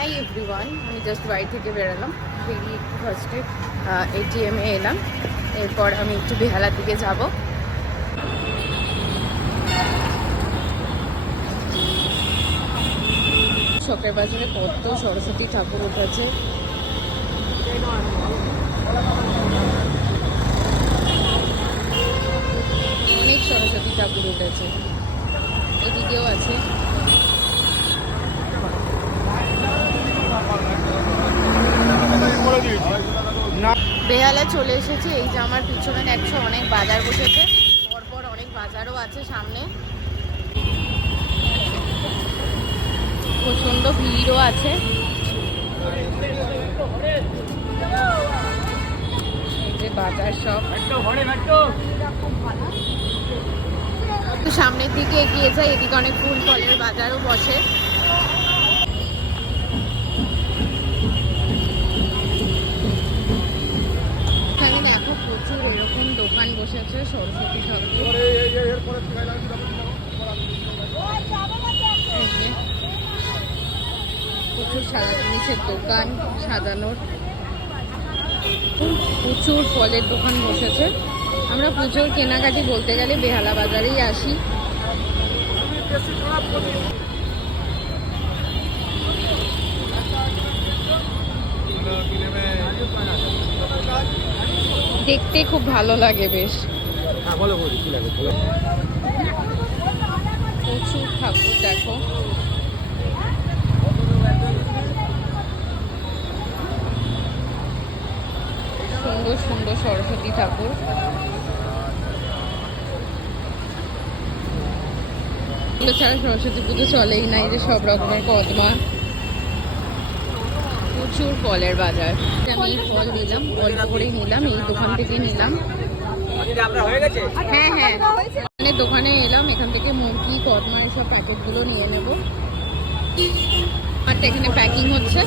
Hi everyone, আমি just বাড়ি থেকে বেরোলাম। বেরিয়ে একটু ফার্স্টে এটিএমে এলাম, এরপর আমি একটু বেহালার দিকে যাব। শখের বাজারে কত সরস্বতী ঠাকুর উঠেছে, অনেক সরস্বতী ঠাকুর উঠেছে। এদিকেও আছে। বেহালা চলে এসেছি। এই যে আমার পিছনে দেখছো অনেক বাজার বসেছে, পরপর অনেক বাজারও আছে সামনে, প্রচন্ড ভিড়ও আছে। এই যে বাজার সব একটু সামনের দিকে এগিয়ে যায়, এদিকে অনেক ফুল ফলের বাজারও বসে। এখানে দেখো প্রচুর এরকম দোকান বসেছে সরস্বতী ঠাকুর। প্রচুর সারা জিনিসের দোকান সাজানোর, প্রচুর ফলের দোকান বসেছে। আমরা পুজোর কেনাকাটি বলতে গেলে বেহালা বাজারেই আসি। দেখতে খুব ভালো লাগে বেশ। প্রচুর ঠাকুর দেখো, সুন্দর সুন্দর সরস্বতী ঠাকুর। এগুলো ছাড়া সরস্বতী পুজো চলেই না। এই যে সব রকমের কদমা, প্রচুর ফলের বাজার। আমি এই ফল নিলাম, অল্প করেই নিলাম, এই দোকান থেকে নিলাম। হ্যাঁ হ্যাঁ, দোকানে এলাম, এখান থেকে মুরগি কদমা এসব প্যাকেটগুলো নিয়ে নেব। আর এখানে প্যাকিং হচ্ছে,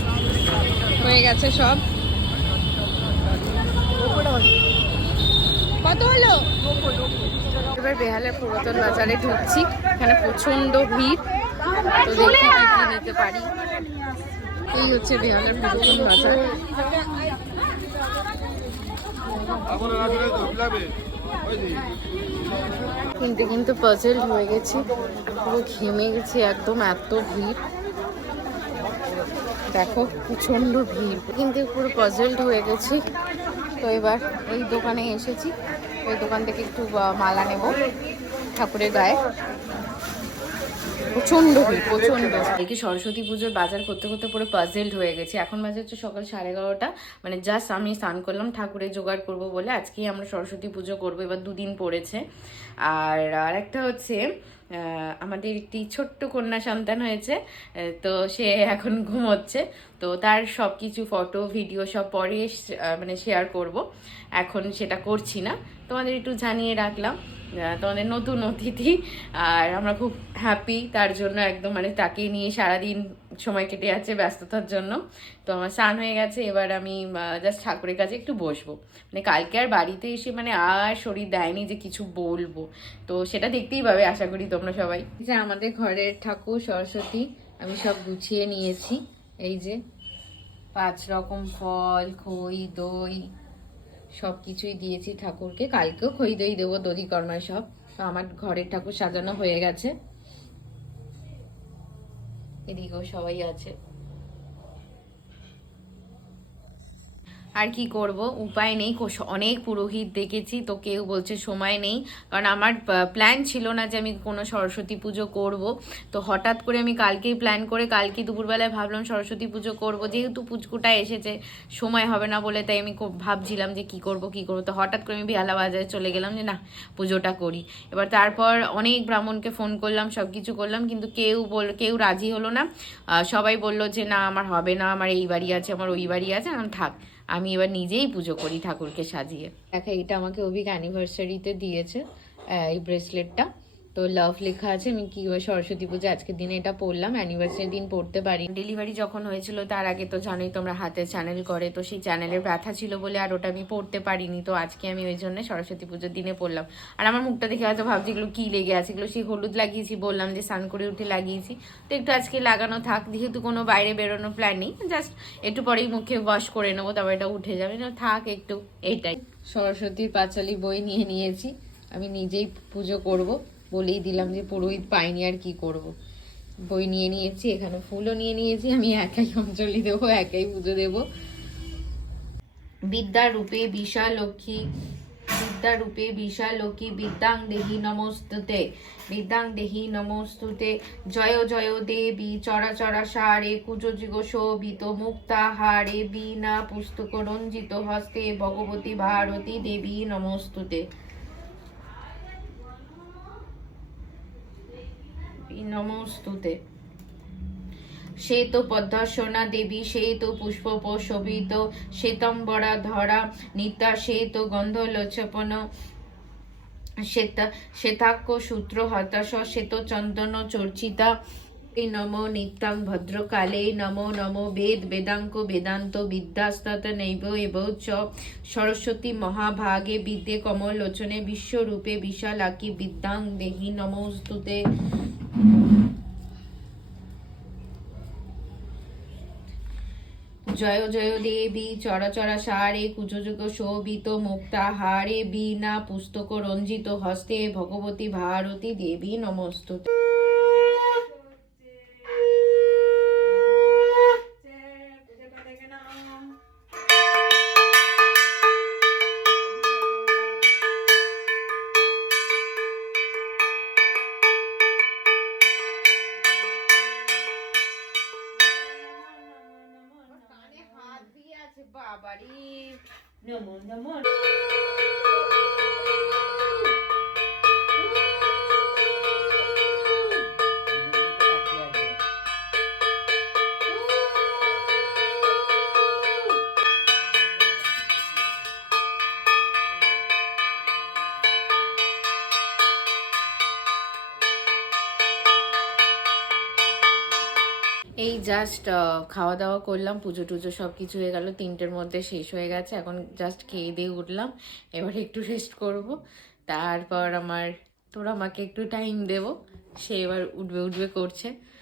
হয়ে গেছে সব। কত হলো? এবার বেহালার পুরাতন বাজারে ঢুকছি। এখানে প্রচন্ড ভিড়, তো দেখি কি নিতে পারি। এই হচ্ছে বেহালার পুরাতন বাজার। কিনতে কিন্তু পাজল হয়ে গেছি, পুরো ঘেমে গেছি একদম, এত ভিড় দেখো, প্রচন্ড ভিড়, কিন্তু পুরো পাজলড হয়ে গেছি। তো এবার এই দোকানে এসেছি, ওই দোকান থেকে একটু মালা নেব ঠাকুরের গায়ে। প্রচন্ড ভিড়, প্রচন্ড। দেখি সরস্বতী পুজোর বাজার করতে করতে পুরো পাজলড হয়ে গেছে। এখন বাজে হচ্ছে সকাল 11:30, মানে জাস্ট আমি স্নান করলাম ঠাকুরের জোগাড় করব বলে। আজকেই আমরা সরস্বতী পুজো করবো, এবার 2 দিন পড়েছে। আর একটা হচ্ছে আমাদের একটি ছোট্ট কন্যা সন্তান হয়েছে, তো সে এখন ঘুমোচ্ছে। তো তার সব কিছু ফটো ভিডিও সব পরে মানে শেয়ার করব, এখন সেটা করছি না, তোমাদের একটু জানিয়ে রাখলাম। তোমাদের নতুন অতিথি, আর আমরা খুব হ্যাপি তার জন্য একদম, মানে তাকে নিয়ে সারাদিন সময় কেটে যাচ্ছে ব্যস্ততার জন্য। তো আমার স্নান হয়ে গেছে, এবার আমি জাস্ট ঠাকুরের কাছে একটু বসবো। মানে কালকে আর বাড়িতে এসে মানে আর শরীর দেয়নি যে কিছু বলবো, তো সেটা দেখতেই পাবে আশা করি তোমরা সবাই। যে আমাদের ঘরের ঠাকুর সরস্বতী আমি সব গুছিয়ে নিয়েছি। এই যে 5 রকম ফল, খই, দই সব কিছুই দিয়েছি ঠাকুরকে। কালকেও খই দই দেবো, দধি কর্মায় সব। তো আমার ঘরের ঠাকুর সাজানো হয়ে গেছে, এদিকেও সবাই আছে। আর কি করব, উপায় নেই। অনেক পুরোহিত দেখেছি, তো কেউ বলছে সময় নেই। কারণ আমার প্ল্যান ছিল না যে আমি কোনো সরস্বতী পুজো করব। তো হঠাৎ করে আমি কালকেই প্ল্যান করে কালকে দুপুরবেলায় ভাবলাম সরস্বতী পুজো করব, যেহেতু পুচকুটা এসেছে সময় হবে না বলে, তাই আমি ভাবছিলাম যে কি করব। তো হঠাৎ করে আমি বেহালা বাজারে চলে গেলাম যে না পুজোটা করি। এবার তারপর অনেক ব্রাহ্মণকে ফোন করলাম, সব কিছু করলাম, কিন্তু কেউ রাজি হলো না। সবাই বললো যে না আমার হবে না, আমার এই বাড়ি আছে, আমার ওই বাড়ি আছে, থাক আমি এবার নিজেই পুজো করি ঠাকুরকে সাজিয়ে। দেখা, এটা আমাকে অভিক অ্যানিভার্সারিতে দিয়েছে এই ব্রেসলেটটা। তো লাভ লেখা আছে। আমি কি সরস্বতী পুজো আজকের দিনে এটা পড়লাম, অ্যানিভার্সারি দিন পড়তে পারি। ডেলিভারি যখন হয়েছিল তার আগে তো জানোই তোমরা হাতে চ্যানেল করে, তো সেই চ্যানেলের ব্যথা ছিল বলে আর ওটা আমি পড়তে পারিনি। তো আজকে আমি ওই জন্য সরস্বতী পুজোর দিনে পড়লাম। আর আমার মুখটা দেখে হয়তো ভাবছি এগুলো কী লেগে আছে, এগুলো সেই হলুদ লাগিয়েছি, বললাম যে স্নান করে উঠে লাগিয়েছি। তো একটু আজকে লাগানো থাক, যেহেতু কোনো বাইরে বেরোনোর প্ল্যান নেই, জাস্ট একটু পরেই মুখে ওয়াশ করে নেবো, তারপর এটা উঠে যাবে না, থাক একটু। এইটাই সরস্বতীর পাঁচালী বই নিয়ে নিয়েছি, আমি নিজেই পুজো করব বলেই দিলাম যে পুরোহিত পাইনি আর কি করব। বই নিয়ে নিয়েছি, এখানে ফুলও নিয়ে নিয়েছি, আমি একাই অঞ্জলি দেবো, একাই পুজো দেবো। বিদ্যা রূপে বিশালক্ষী, বিদ্যা রূপে বিশালক্ষী, বিদ্যাং দেহি নমস্তুতে, বিদ্যাং দেহি নমস্তুতে। জয় জয় দেবী চরাচরা সারে, কুজযোগ শোভিত মুক্তাহারে, বীণা পুস্তক রঞ্জিত হস্তে, ভগবতী ভারতী দেবী নমস্তুতে, নমস্তুতে। শ্বেত পদ্মাসনা দেবী, শ্বেত পুষ্প শোভিত, শ্বেতম্বরা ধরা নিতা, শ্বেত গন্ধলোচপন, শ্বেতাক্ষ সূত্র হতাশ, শ্বেত চন্দন চর্চিতা। নমো নিত্যাং ভদ্রকালে, নমো নমো বেদ বেদাঙ্ক বেদান্ত বিদ্যাস্তত নৈব এব চ, সরস্বতী মহাভাগে বিদ্যে কমলোচনে, বিশ্বরূপে বিশালাকি, বিদ্যাং দেহি নমস্তুতে। জয় জয় দেবী চরাচরা সারে, কুজযোগ শোভিত মুক্তাহারে, বীণা পুস্তক রঞ্জিত হস্তে, ভগবতী ভারতী দেবী নমস্তুতে। বাবারি নমো নমো। এই জাস্ট খাওয়া দাওয়া করলাম, পুজো টুজো সব কিছু হয়ে গেল, 3টের মধ্যে শেষ হয়ে গেছে। এখন জাস্ট খেয়ে দিয়ে উঠলাম, এবার একটু রেস্ট করব, তারপর আমার তোরা আমাকে একটু টাইম দেবো, সে এবার উঠবে উঠবে করছে।